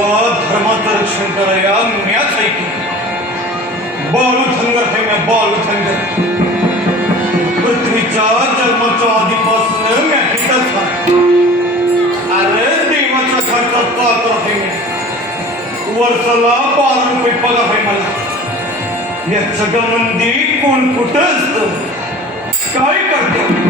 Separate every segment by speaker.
Speaker 1: धर्माचं रक्षण कराया म्याच ऐकलं बाळू थंगर आहे म्या बाळू थंगर पृथ्वीच्या जन्माच्या आधीपासून म्या हितच अरे देवाचा खर्चात चालतो आहे वर्षाला बारा रुपये पगार आहे मला या जगामध्ये कोण कुठं असतं? काय करतो?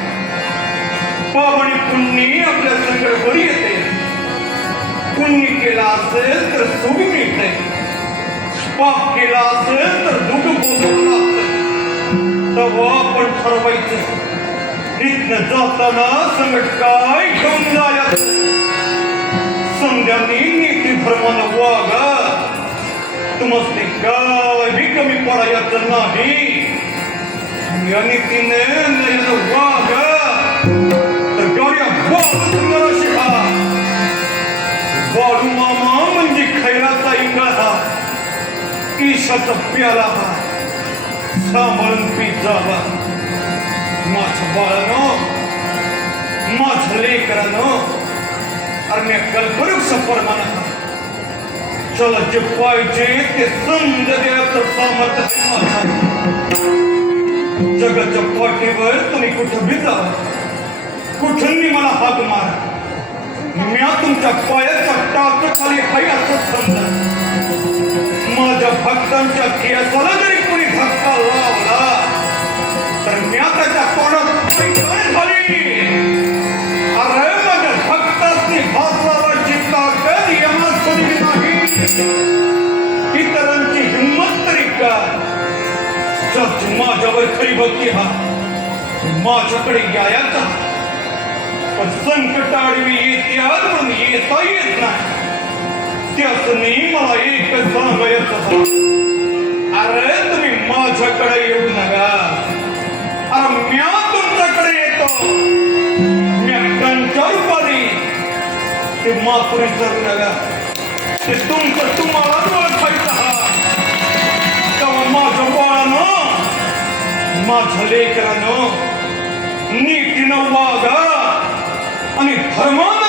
Speaker 1: पाप आणि पुण्य आपल्या संकटवर येते. पुण्य केला असेल तर सुख मिळते. पाप केला असेल तर दुःख तेव्हा आपण ठरवायचं. इथनं जाताना संकट काय घेऊन जायचं? समजांनी नीती धर्मानं वागा. तुमसनी काय बी कमी पडायचं नाही. या नीतीने नयन वागा ईशाचा प्याला हा. सांभाळून पीत जावा माझ्या बाळानो माझ्या लेकरानो अरे मी कल्पवृक्ष परमाना चला जे पाहिजे ते समज द्यायचं सामर्थ्य आहे जगाच्या पाठीवर तुम्ही कुठं भिता कुठून कुठूनही मला हात मारा? म्या तुमच्या पायाच्या टाच खाली हाय असं समजा. माझ्या भक्तांच्या केसाला जरी कोणी धक्का लावला तर म्या त्याच्या तोंडात पैठण घाली अरे माझ्या भक्तांनी भक्तासनी भासावाची ताकद यमासुदी नाही इतरांची हिंमत तरी का? ज्याची माझ्यावर खरी भक्ती हा माझ्याकडे यायाचा. पण संकट आडवी येत्यात म्हणून येता येत नाही. त्यासनी मला एक सांगायचं अरे तुम्ही माझ्याकडे येऊ नका। अरे म्या तुमच्याकडे येतो। म्या त्यांच्या रूपाने ते मापुरी करू नका। ते तुमचं तुम्हाला ओळखायचं हा। तेव्हा माझ्या बाळानं माझ्या लेकरानं नीतीनं वागा आणि धर्मानं